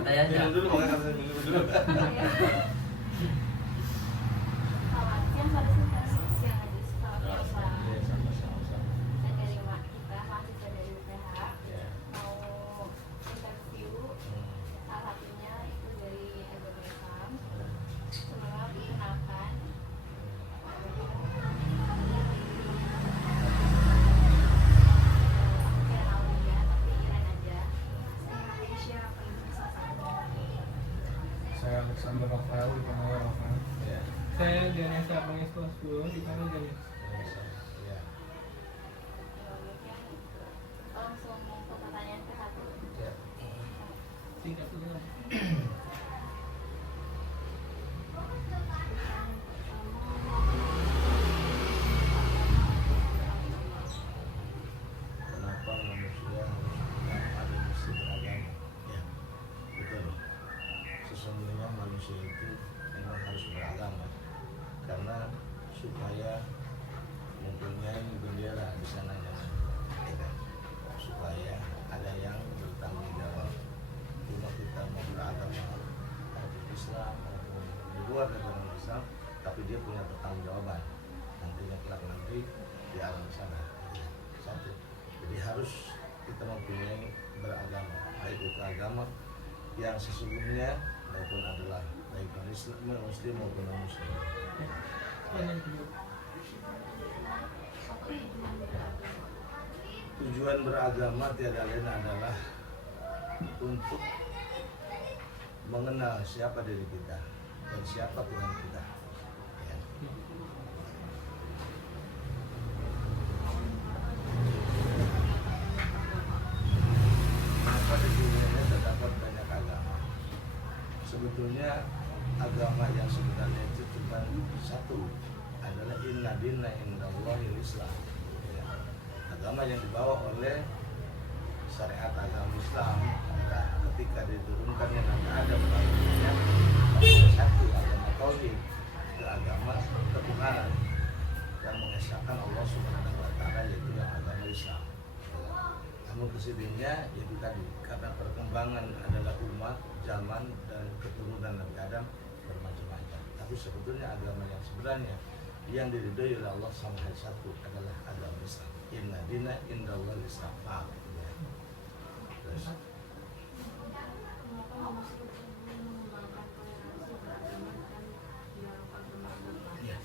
santai aja. Minum dulu, makanya harus minum dulu. Siang pada siang aja selamat siang. Sama-sama. Saya dari kita mahasiswa dari UPH mau interview salah satunya itu dari agama Islam. Semoga dikenalkan. Saya Alexander Rafael, dipanggil Rafael. Ya. Saya Ganesha Bangis kelas 10, dipanggil Ganes. Ya. Langsung ke pertanyaan ke satu. Ya. Singkat dulu. Kenapa manusia harus ada misi beragama? Ya, betul. Sesungguhnya manusia itu memang harus beragama karena supaya mempunyai bendera di sananya, ya, supaya ada yang bertanggung jawab. Cuma kita mau beragama maupun Islam maupun di luar dari agama Islam, tapi dia punya pertanggungjawaban nantinya kelak nanti di alam sana. Satu. Jadi harus kita mempunyai beragama, baik itu agama yang sesungguhnya maupun adalah baik Muslim maupun non Muslim. Pertanyaan kedua. Tujuan beragama tiada lain adalah untuk mengenal siapa diri kita dan siapa Tuhan kita. Ya. Kenapa di dunia ini terdapat banyak agama? Sebetulnya agama yang sebenarnya itu cuma satu, adalah inna dinna indallahil Islam. Ya. Agama yang dibawa oleh syariat agama Islam, maka ketika diturunkannya nanti ada melalui satu agama tauhid, itu agama ketuhanan yang mengesahkan Allah Subhanahu wa taala, yaitu yang agama Islam. Namun kesedihannya itu tadi, karena perkembangan adalah umat, zaman dan keturunan Nabi Adam bermacam-macam. Tapi sebetulnya agama yang sebenarnya yang diridhoi oleh Allah sama satu adalah agama Islam. Inna dina indallahil Islam. Terus Kenapa manusia perlu mengembangkan toleransi beragama dan dilakukan beragama? ya.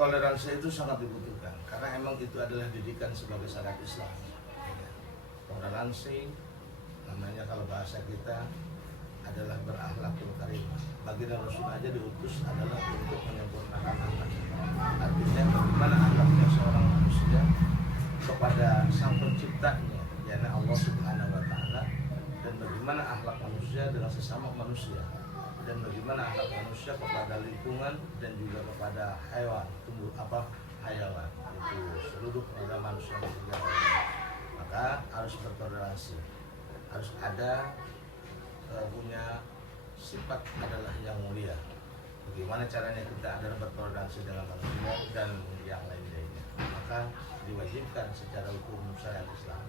Toleransi itu sangat dibutuhkan karena emang itu adalah didikan sebagai syariat Islam. Ya. Toleransi namanya kalau bahasa kita adalah berakhlakul karimah. Baginda Rasul aja diutus adalah untuk menyempurnakan akhlak. Artinya bagaimana akhlaknya seorang manusia kepada sang penciptanya, yakni Allah Subhanahu wa taala, dan bagaimana akhlak manusia dengan sesama manusia, dan bagaimana akhlak manusia kepada lingkungan dan juga kepada hewan, hayawan, itu seluruh organ manusia yang tinggal. Maka harus bertoleransi, harus ada punya sifat adalah yang mulia. Bagaimana caranya kita adalah bertoleransi dengan manusia dan yang lain-lainnya. Maka diwajibkan secara hukum syariat Islam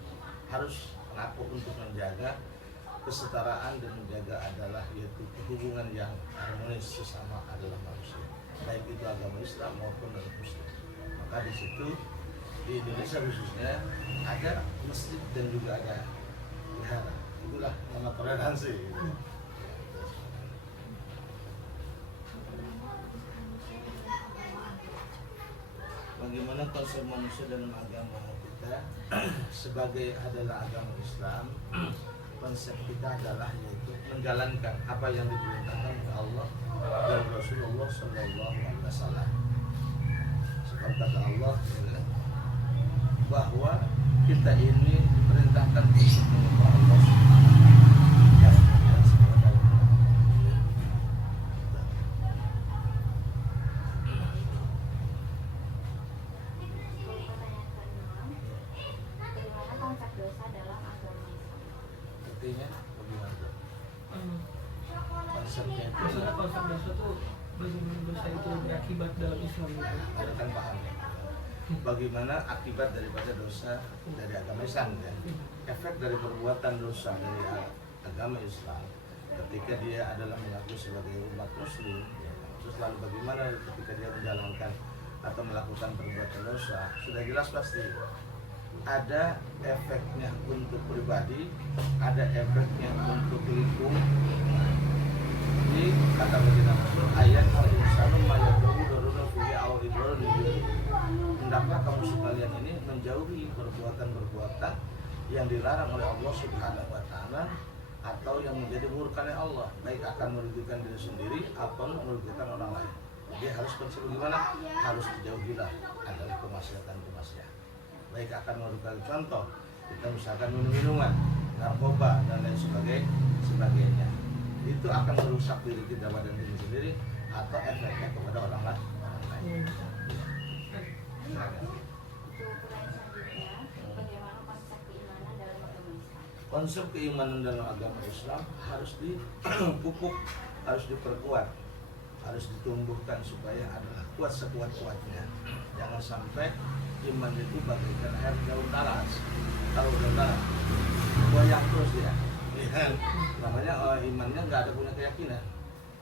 harus mengaku untuk menjaga kesetaraan dan menjaga adalah yaitu hubungan yang harmonis sesama adalah manusia, baik itu agama Islam maupun non Muslim. Maka di situ di Indonesia khususnya ada masjid dan juga ada wihara. Itulah nama toleransi. Bagaimana konsep manusia dalam agama kita sebagai adalah agama Islam, konsep kita adalah yaitu menjalankan apa yang diperintahkan oleh Allah dan Rasulullah Sallallahu Alaihi Wasallam. Sebab kata Allah bahwa kita ini diperintahkan untuk menyembah Allah Subhanahu wa taala. Bagaimana konsep dosa dalam agama Islam? Artinya bagaimana? Konsepnya itu Maksudnya konsep dosa tuh bagaimana dosa itu berakibat dalam Islam gitu. ada kan pahamnya. Bagaimana akibat daripada dosa dari agama Islam ya? Efek dari perbuatan dosa dari agama Islam, ketika dia adalah mengaku sebagai umat muslim, ya, terus lalu bagaimana ketika dia menjalankan atau melakukan perbuatan dosa, sudah jelas pasti ada efeknya untuk pribadi, ada efeknya untuk lingkungan. Jadi kata baginda Rasul, ayat al-insanu mayadhu daruna fihi aw idrun. Hendaklah kamu sekalian ini menjauhi perbuatan-perbuatan yang dilarang oleh Allah Subhanahu wa taala atau yang menjadi murkanya Allah, baik akan merugikan diri sendiri ataupun merugikan orang lain. Jadi harus konsep bagaimana? Harus dijauhilah adalah kemaksiatan-kemaksiatan. Baik akan merugikan, contoh kita misalkan minum-minuman, narkoba dan lain sebagainya. Itu akan merusak diri kita, badan diri sendiri atau efeknya kepada orang lain. Untuk pertanyaan selanjutnya, bagaimana konsep keimanan dalam agama Islam? Konsep keimanan dalam agama Islam harus dipupuk, harus diperkuat, harus ditumbuhkan supaya adalah kuat sekuat-kuatnya. Jangan sampai iman itu bagaikan air daun talas. Tahu daun talas? Goyang terus dia. Namanya imannya nggak ada punya keyakinan.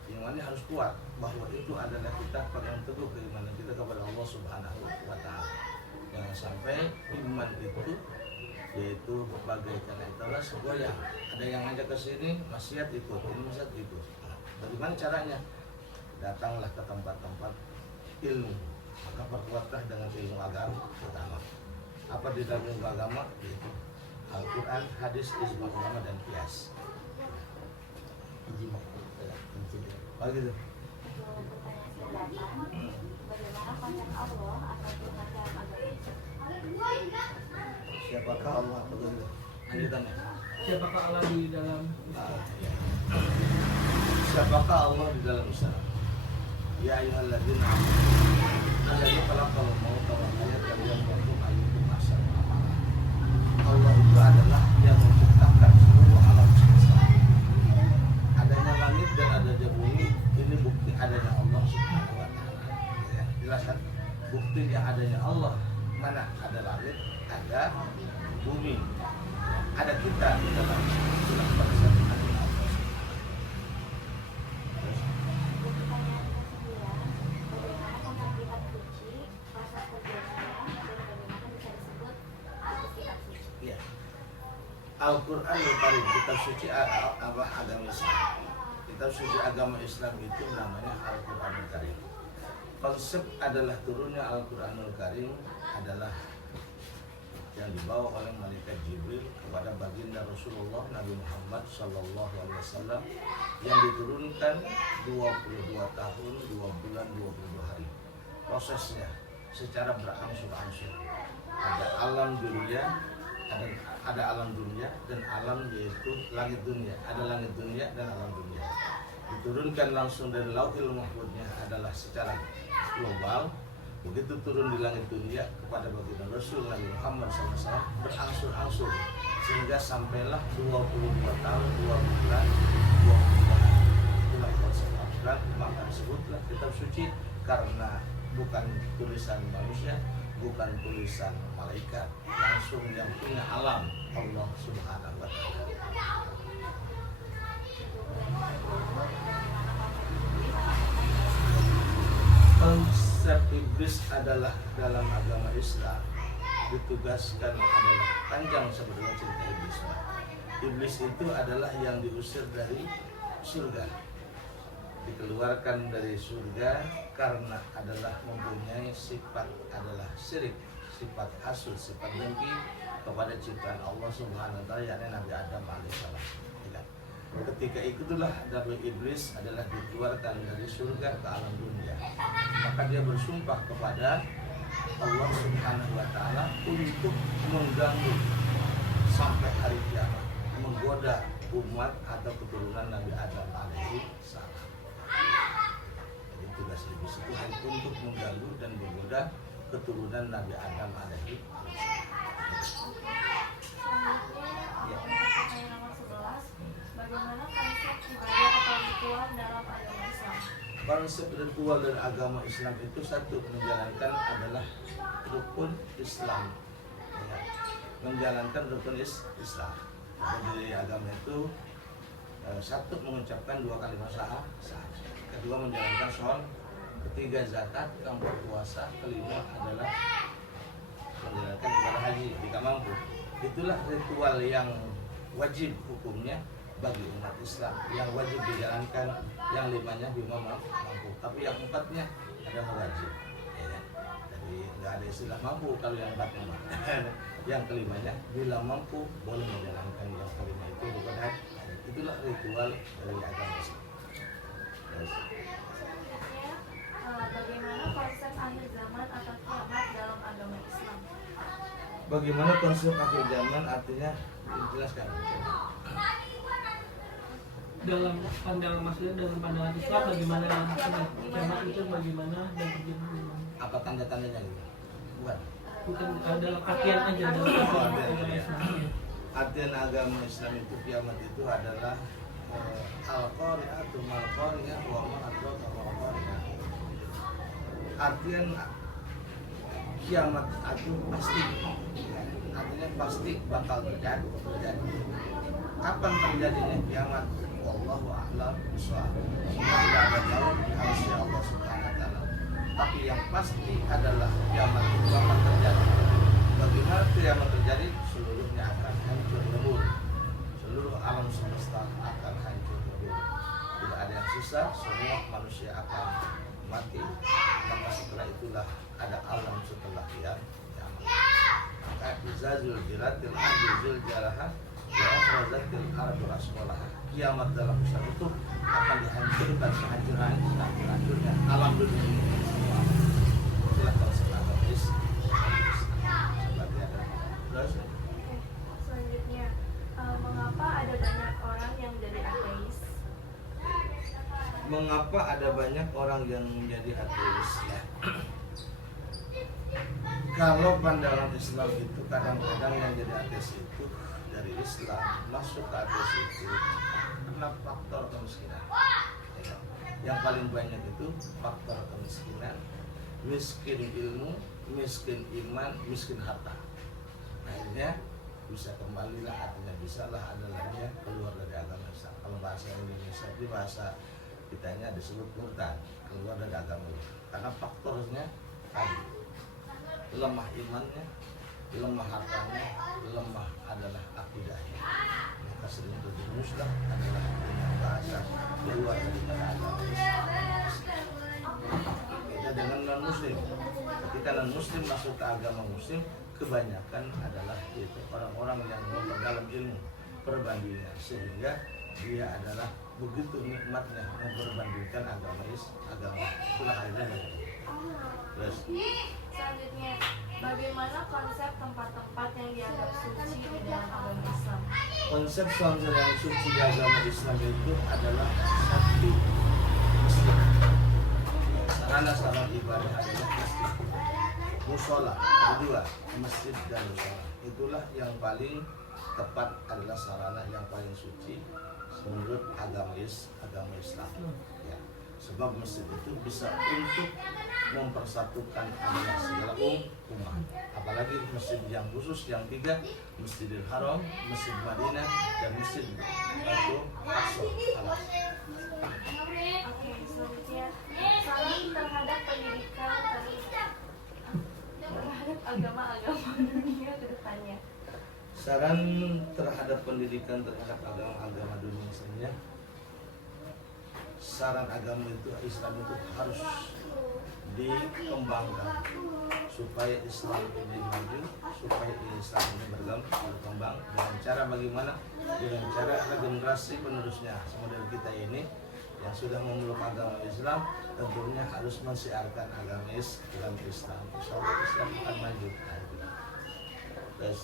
Imannya harus kuat bahwa itu adalah kita pegang teguh keimanan kita kepada Allah Subhanahu wa taala. Jangan sampai iman itu yaitu bagaikan air talas goyang. Ada yang ngajak ke sini, maksiat ikut, ini maksiat ikut. Bagaimana caranya? Datanglah ke tempat-tempat ilmu, maka perkuatlah dengan ilmu agama pertama. Apa di dalam ilmu agama? Yaitu Al-Quran, hadis, ijma ulama dan qiyas. Oh gitu. Untuk pertanyaan ke-8, bagaimana konsep Allah atau Tuhan dalam agama Islam? Siapakah Allah? Begitu. Lanjutannya. Siapakah Allah di dalam Islam? Siapakah Allah di dalam Islam? Ya ayyuhalladzina amanu alladzi khalaqal mauta wal hayata liyabluwakum ayyukum ahsanu amala. Allah itu adalah yang menciptakan seluruh alam semesta. Adanya langit dan adanya bumi ini bukti adanya Allah Subhanahu wa taala. Ya, jelas kan? Buktinya adanya Allah. Mana ada langit, ada bumi, ada kita di dalam dalam konsep adanya Allah. Untuk pertanyaan ke-9, bagaimana konsep kitab suci, proses kerjanya, dan bagaimana bisa disebut itu kitab suci? Ya. Al-Quranul Karim, kitab suci agama Islam. Kitab suci agama Islam itu namanya Al-Quranul Karim. Konsep adalah turunnya Al-Quranul Karim adalah yang dibawa oleh malaikat Jibril kepada baginda Rasulullah Nabi Muhammad SAW yang diturunkan 22 tahun, 2 bulan, 22 hari. Prosesnya secara berangsur-angsur. Ada alam dunia, ada alam dunia dan alam yaitu langit dunia. Ada langit dunia dan alam dunia. Diturunkan langsung dari Lauhil Mahfuznya adalah secara global. Begitu turun di langit dunia kepada baginda Rasul Nabi Muhammad SAW berangsur-angsur sehingga sampailah 22 tahun, 2 bulan, 22 hari. Itulah konsep Al-Quran, maka disebutlah kitab suci karena bukan tulisan manusia, bukan tulisan malaikat, langsung yang punya alam Allah Subhanahu wa taala. Konsep iblis adalah dalam agama Islam ditugaskan adalah panjang sebetulnya cerita iblis. Iblis itu adalah yang diusir dari surga, dikeluarkan dari surga karena adalah mempunyai sifat adalah syirik, sifat hasud, sifat dengki kepada ciptaan Allah Subhanahu wa taala yakni Nabi Adam alaihissalam. Ketika itulah Nabi Iblis adalah dikeluarkan dari surga ke alam dunia. Maka dia bersumpah kepada Allah Subhanahu wa taala untuk mengganggu sampai hari kiamat, menggoda umat atau keturunan Nabi Adam alaihissalam. Jadi tugas iblis itu hanya untuk mengganggu dan menggoda keturunan Nabi Adam alaihissalam. Ya. Pertanyaan nomor 11, bagaimana konsep ibadah atau ritual dalam agama Islam? Konsep ritual dari agama Islam itu satu, menjalankan adalah rukun Islam, ya. Menjalankan rukun Islam. Jadi agama itu Satu, mengucapkan 2 kalimat syahadat, kedua menjalankan sholat, ketiga zakat, keempat puasa, kelima adalah menjalankan ibadah haji jika mampu. Itulah ritual yang wajib hukumnya bagi umat Islam, yang wajib dijalankan. Yang limanya bima mampu, tapi yang empatnya adalah wajib, ya. Jadi nggak ada istilah mampu kalau yang empatnya mah. Yang kelimanya bila mampu boleh menjalankan yang kelima itu bukan haji. Itulah ritual dari agama Islam. Terus, Selanjutnya, bagaimana konsep akhir zaman atau kiamat dalam agama Islam? bagaimana konsep akhir zaman artinya dijelaskan? Dalam pandangan maksudnya dalam pandangan Islam bagaimana kiamat itu bagaimana dan terjadi bagaimana? Apa tanda-tandanya gitu? Bukan. Bukan dalam artian aja dalam artian agama Islam. Artian agama Islam itu kiamat itu adalah al-qari'atu mal-qari'ah wa ma adraka mal-qari'ah. Artian kiamat itu pasti, artinya pasti bakal terjadi. Kapan terjadinya kiamat? Wallahu a'lam bishawab. Tidak ada tahu rahasia Allah Subhanahu wa taala. Tapi yang pasti adalah kiamat itu akan terjadi. Bagaimana kiamat terjadi? Seluruhnya akan hancur lebur. Seluruh alam semesta akan hancur lebur. Tidak ada yang sisa, semua manusia akan mati. Maka setelah itulah ada alam setelah kiamat. Maka izazul jiratil adizul jaraha wa akhrazatil ardu asqalaha. Kiamat dalam besar itu akan dihancurkan sehancur-hancurnya alam dunia ini semua. Itulah konsep agama Islam. Selanjutnya, mengapa ada banyak orang yang jadi ateis? Mengapa ada banyak orang yang menjadi ateis? Ya. Kalau pandangan Islam itu kadang-kadang yang jadi ateis itu dari Islam masuk ke ateis itu karena faktor kemiskinan. Ya. Yang paling banyak itu faktor kemiskinan, miskin ilmu, miskin iman, miskin harta. Akhirnya bisa kembalilah, artinya bisalah adalahnya keluar dari agama Islam. Kalau bahasa Indonesia di bahasa kitanya disebut murtad, keluar dari agama Islam. Karena faktornya tadi, lemah imannya, lemah hartanya, lemah adalah akidahnya. Maka sering terjerumuslah adalah dengan bahasa keluar dari agama Islam. Beda dengan non muslim. Ketika non muslim masuk ke agama muslim, kebanyakan adalah itu orang-orang yang memperdalam ilmu perbandingan, sehingga dia adalah begitu nikmatnya memperbandingkan agama itulah akhirnya. Terus Selanjutnya, bagaimana konsep tempat-tempat yang dianggap suci di dalam agama Islam? konsep yang suci di agama Islam itu adalah satu masjid. Sarana ibadah adalah masjid. Musola ada dua, masjid dan musola. Itulah yang paling tepat, adalah sarana yang paling suci menurut agama Islam. Ya. Sebab masjid itu bisa untuk mempersatukan adalah segala umat. Apalagi masjid yang khusus yang tiga, Masjidil Haram, Masjid Madinah, dan Masjid Al-Aqsa. Oke, selanjutnya, saran terhadap pendidikan terhadap agama-agama dunia ke depannya. Saran terhadap pendidikan terhadap agama dunia sebenarnya, saran agama itu Islam itu harus dikembangkan supaya Islam ini maju, supaya Islam ini berkembang dengan cara bagaimana? Dengan cara generasi penerusnya model kita ini yang sudah memeluk agama Islam tentunya harus mensiarkan agama Islam. Insya Allah Islam akan maju. Terus,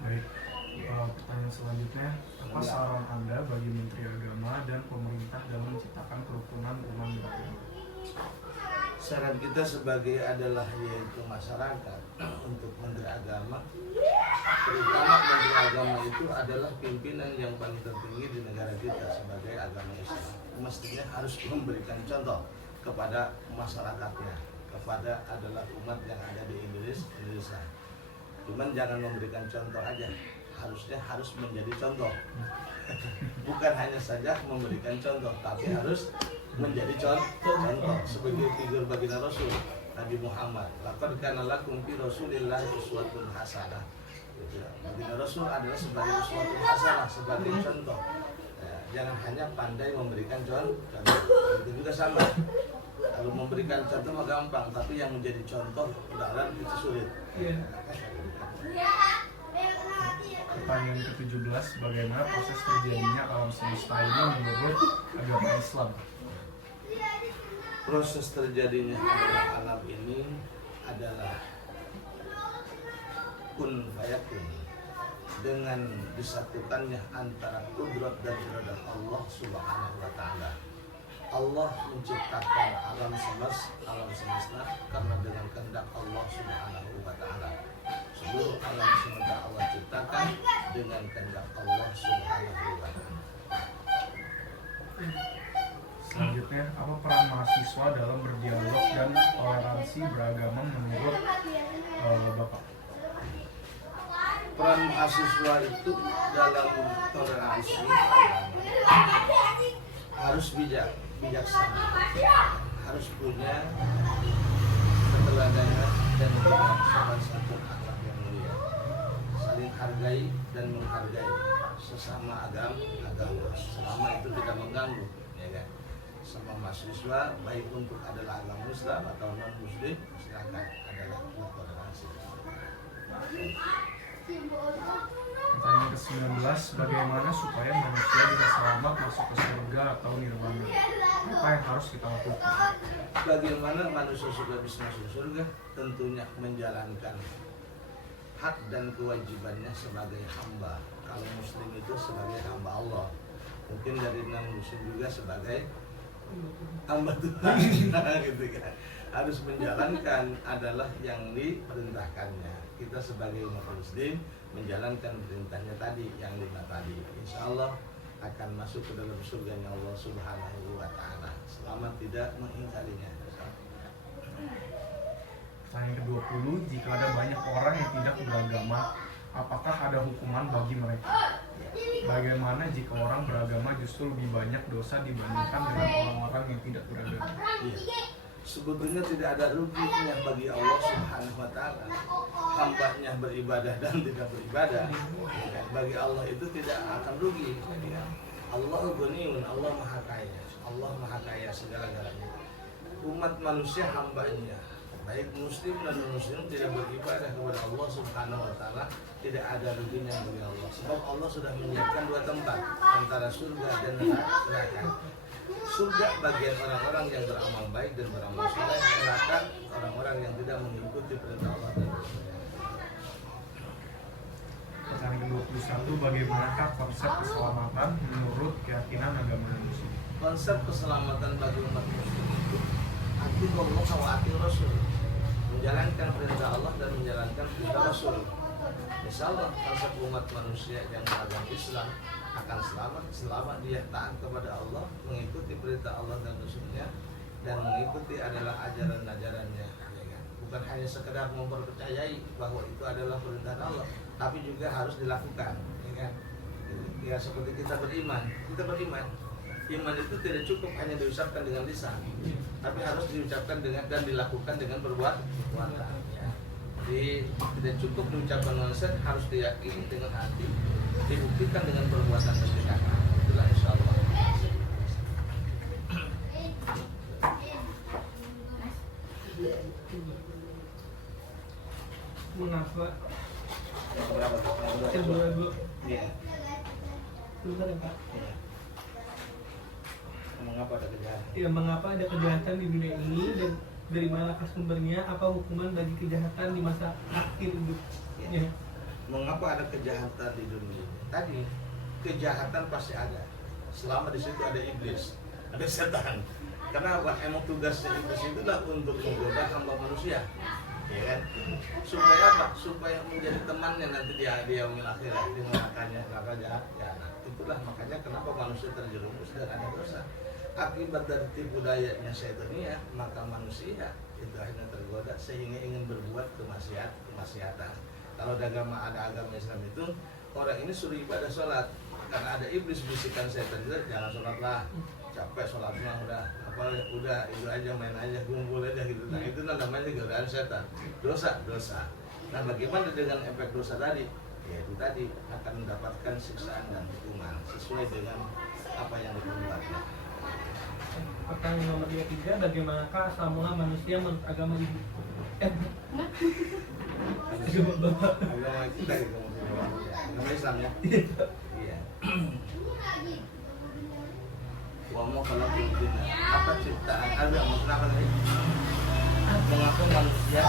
baik, pertanyaan selanjutnya, apa saran Anda bagi Menteri Agama dan pemerintah dalam menciptakan kerukunan umat beragama? saran kita sebagai adalah yaitu masyarakat untuk Menteri Agama, terutama Menteri Agama itu adalah pimpinan yang paling tertinggi di negara kita sebagai agama Islam. Mestinya harus memberikan contoh kepada masyarakatnya, kepada adalah umat yang ada di Indonesia. Cuman jangan memberikan contoh aja, harusnya harus menjadi contoh. bukan hanya saja memberikan contoh, tapi harus menjadi contoh sebagai figur baginda Rasul Nabi Muhammad. Laqad kana lakum fi Rasulillahi uswatun hasanah. Gitu. Baginda Rasul adalah sebagai uswatun hasanah, sebagai contoh. Ya, jangan hanya pandai memberikan contoh. Itu juga sama. Kalau memberikan contoh mah gampang, tapi yang menjadi contoh dalam itu sulit. Iya. Pertanyaan ke-17, bagaimana proses terjadinya alam semesta ini menurut agama Islam? Proses terjadinya alam ini adalah kun fayakun, dengan disatukannya antara kudrat dan iradah Allah Subhanahu wa taala. Allah menciptakan alam semesta karena dengan kehendak Allah Subhanahu wa taala. Seluruh alam semesta Allah ciptakan dengan kehendak Allah Subhanahu wa taala. Selanjutnya, apa peran mahasiswa dalam berdialog dan toleransi beragama menurut Bapak? Peran mahasiswa itu dalam toleransi harus bijaksana, harus punya keteladanan dan juga salah satu akhlak yang mulia, saling hargai dan menghargai sesama agama selama itu tidak mengganggu, ya kan? Sama mahasiswa baik untuk adalah agama Islam atau non Muslim, silakan adalah toleransi. Pertanyaan ke-19, bagaimana supaya manusia bisa selamat masuk ke surga atau nirwana? Apa yang harus kita lakukan? Bagaimana manusia sudah bisa masuk surga? Tentunya menjalankan hak dan kewajibannya sebagai hamba. Kalau Muslim itu sebagai hamba Allah, mungkin dari non Muslim juga sebagai hamba Tuhan, gitu kan. Harus menjalankan adalah yang diperintahkannya. Kita sebagai umat Muslim menjalankan perintahnya tadi, yang 5 tadi. Insya Allah akan masuk ke dalam surganya Allah Subhanahu wa taala selama tidak mengingkarinya. Pertanyaan ke-20, jika ada banyak orang yang tidak beragama, apakah ada hukuman bagi mereka? Bagaimana jika orang beragama justru lebih banyak dosa dibandingkan dengan orang-orang yang tidak beragama? Iya. Sebetulnya tidak ada ruginya bagi Allah Subhanahu wa taala. Hambanya beribadah dan tidak beribadah, ya, bagi Allah itu tidak akan rugi. Ya. Allah Ghaniyyun, Allah Maha Kaya. Allah Maha Kaya segala-galanya. Umat manusia hambanya, baik muslim dan non-muslim, tidak beribadah kepada Allah Subhanahu wa taala, tidak ada ruginya bagi Allah. Sebab Allah sudah menyiapkan 2 tempat, antara surga dan neraka. Surga bagian orang-orang yang beramal baik dan beramal soleh, neraka orang-orang yang tidak mengikuti perintah Allah dan Rasulnya. Pertanyaan ke-21, bagaimanakah konsep keselamatan menurut keyakinan agama Muslim? Konsep keselamatan bagi umat muslim itu ati Allah wa ati Rasul, menjalankan perintah Allah dan menjalankan perintah Rasul. Insyaallah konsep umat manusia yang beragama Islam akan selamat selama dia taat kepada Allah, mengikuti perintah Allah dan Rasulnya, dan mengikuti adalah ajaran-ajarannya, ya kan? Bukan hanya sekedar mempercayai bahwa itu adalah perintah Allah, tapi juga harus dilakukan, ya kan? Ya seperti kita beriman, iman itu tidak cukup hanya diucapkan dengan lisan, tapi harus diucapkan dengan dan dilakukan dengan perbuatan. Ya. Jadi tidak cukup diucapkan dengan lisan, harus diyakini dengan hati, dibuktikan dengan perbuatan dan tindakan. Itulah insya Allah. Mengapa? Berapa tuh? Kedua Bu. Iya. Bentar ya Pak. Iya. Mengapa ada kejahatan? Ya, mengapa ada kejahatan di dunia ini dan dari manakah sumbernya? Apa hukuman bagi kejahatan di masa akhir hidup? Ya. Mengapa ada kejahatan di dunia ini? Tadi kejahatan pasti ada. Selama di situ ada iblis, ada setan. Kenapa? Emang tugasnya iblis itulah untuk menggoda hamba manusia, ya kan? Supaya apa? Supaya menjadi temannya nanti di yaumil akhirat, di neraka jahat. Ya, nah, itulah makanya kenapa manusia terjerumus dan ada dosa. Akibat dari tipu dayanya setannya, maka manusia itu akhirnya tergoda sehingga ingin berbuat kemaksiatan. Kalau ada agama Islam itu orang ini suruh ibadah sholat, karena ada iblis bisikan setan juga, jangan sholatlah, capek sholatnya udah itu aja, main aja, kumpul aja gitu. Nah itu namanya godaan setan, dosa. Nah bagaimana dengan efek dosa tadi? Ya itu tadi akan mendapatkan siksaan dan hukuman sesuai dengan apa yang diperbuatnya. Pertanyaan nomor 23, bagaimanakah asal mula manusia menurut agama ibu? Agama bapak. Agama kita gitu, agama Islam ya. Iya. Wa ma khalaqul jinna, apa ciptaan agama kenapa nih? Mengaku manusia.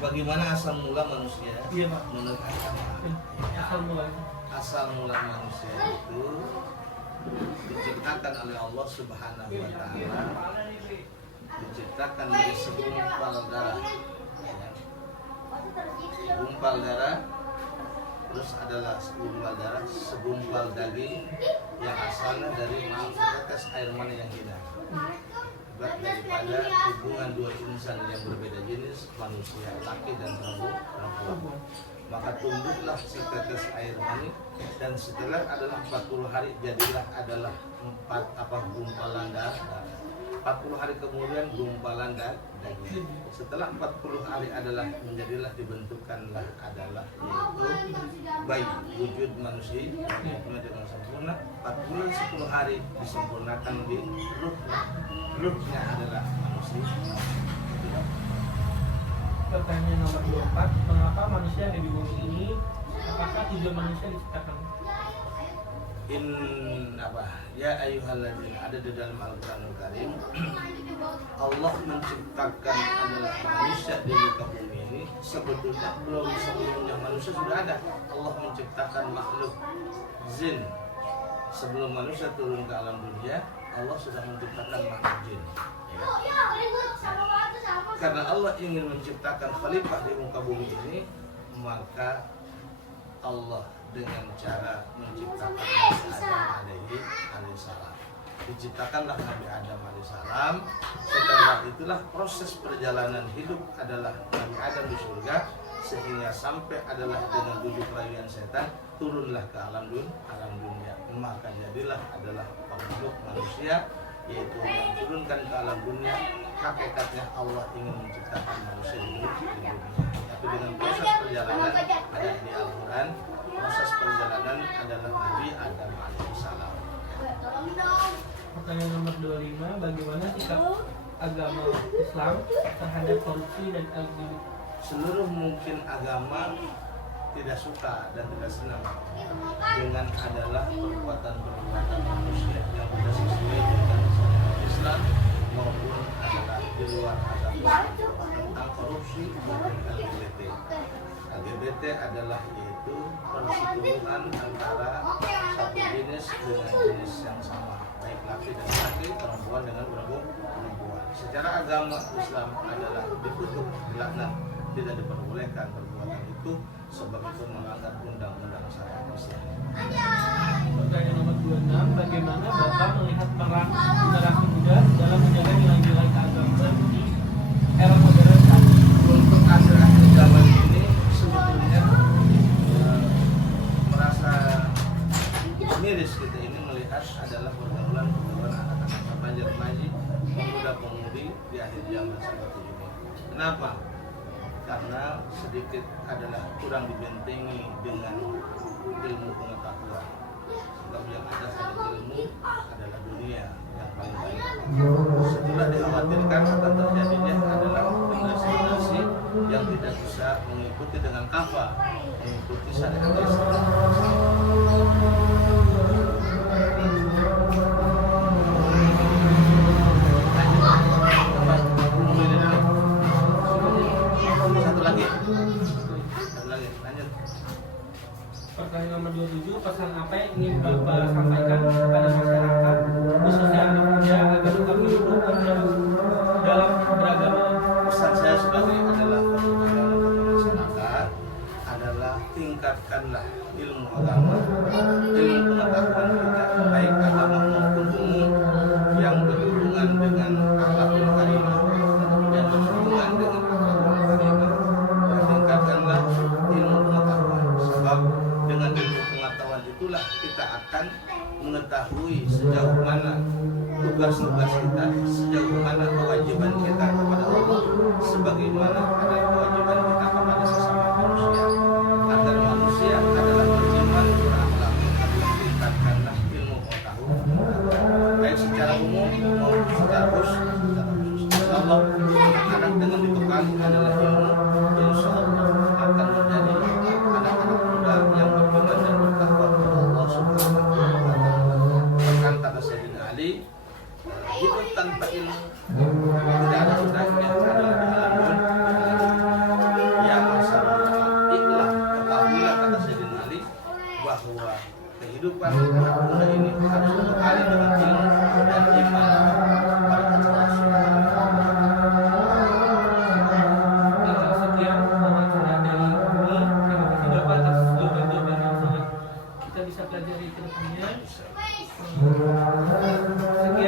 Bagaimana asal mula manusia? Iya Pak. Menurut agama. Asal mula. Asal mula manusia itu diciptakan oleh Allah Subhanahu wa taala, diciptakan dari segumpal darah. Segumpal darah, terus adalah segumpal daging yang asalnya dari tetes air mani yang hina. Akibat daripada hubungan dua insan yang berbeda jenis, manusia laki dan perempuan, maka tumbuhlah setetes air mani, dan setelah adalah 40 hari jadilah adalah gumpalan darah. 40 hari kemudian gumpalan daging. Setelah 40 hari adalah menjadilah dibentukkanlah adalah yaitu bayi, wujud manusia yang punya dengan sempurna. 4 bulan 10 hari disempurnakan di ruhnya adalah manusia. Pertanyaan nomor 24, mengapa manusia ada di bumi ini? Apakah tujuan manusia diciptakan? Ya ayyuhalladzina, ada di dalam Al-Qur'anul Karim, Allah menciptakan adalah manusia di muka bumi ini. Sebetulnya belum sebelumnya manusia sudah ada. Allah menciptakan makhluk jin. Sebelum manusia turun ke alam dunia, Allah sudah menciptakan makhluk jin. Karena Allah ingin menciptakan khalifah di muka bumi ini, maka Allah dengan cara menciptakan Nabi Adam alaihissalam. Diciptakanlah Nabi Adam alaihissalam. Setelah itulah proses perjalanan hidup adalah Nabi Adam di surga, sehingga sampai adalah dengan 7 rayuan setan turunlah ke alam dunia. Maka jadilah adalah makhluk manusia, yaitu yang turunkan ke alam dunia. Hakikatnya Allah ingin menciptakan manusia di dunia. Tapi dengan proses perjalanan ada di Al-Quran, proses perjalanan adalah Nabi Adam alaihissalam. Pertanyaan nomor 25, bagaimana sikap agama Islam terhadap korupsi dan LGBT? Seluruh mungkin agama tidak suka dan tidak senang dengan adalah perbuatan manusia yang tidak sesuai dengan syariat Islam maupun adalah di luar agama tentang korupsi maupun LGBT. LGBT adalah yaitu persetubuhan antara satu jenis dengan jenis yang sama, baik laki dan laki, perempuan dengan perempuan. Secara agama Islam adalah dikutuk, dilaknat, tidak diperbolehkan perbuatan itu sebab itu melanggar undang-undang syariat Islam. Pertanyaan nomor 26, bagaimana Bapak melihat peran generasi muda dalam menjaga nilai-nilai keagamaan di era modern saat ini? Untuk akhir-akhir zaman ini sebetulnya merasa miris kita ini melihat adalah pergaulan anak-anak remaja-remaja, pemuda-pemudi di akhir zaman seperti ini. Kenapa? Karena sedikit adalah kurang dibentengi dengan ilmu pengetahuan. Sebab yang ada pada ilmu adalah dunia yang paling banyak. Setelah dikhawatirkan akan terjadinya adalah generasi yang tidak bisa mengikuti dengan kafah, mengikuti syariat Islam. Satu lagi, lanjut. Pertanyaan nomor 27, pesan apa yang ingin Bapak sampaikan kepada masyarakat khususnya anak muda agar tetap hidup dalam beragama? Pesan saya sebagai adalah kepada masyarakat adalah tingkatkanlah ilmu agama, ilmu pengetahuan kita, baik agama maupun umum yang berhubungan dengan akhlakul karimah dan berhubungan dengan akhlakul karimah. Tingkatkanlah ilmu pengetahuan pengetahuan itulah kita akan mengetahui sejauh mana tugas-tugas kita, sejauh mana kewajiban kita kepada Allah, sebagaimana ada kewajiban kita kepada sesama manusia. Agar manusia adalah beriman, berakhlak, meningkatkanlah ilmu pengetahuan, baik secara umum maupun secara khusus. Insya Allah, anak-anak dengan dibekali adalah ilmu, insya Allah akan menjadi anak-anak muda yang beriman dan bertakwa kepada Allah Subhanahu wa Ta'ala. Bahkan kata Sayyidina Ali, hidup tanpa ilmu tidak ada gunanya, adalah jalan yang masalah. Itulah ketahuilah kata Sayyidina Ali bahwa kehidupan anak muda ini harus dibekali dengan ilmu dan iman pada Allah Subhanahu wa Ta'ala. Sekian wawancara dari kami. Terima kasih Bapak atas jawaban-jawaban yang sangat kita bisa pelajari ke depannya. Sekian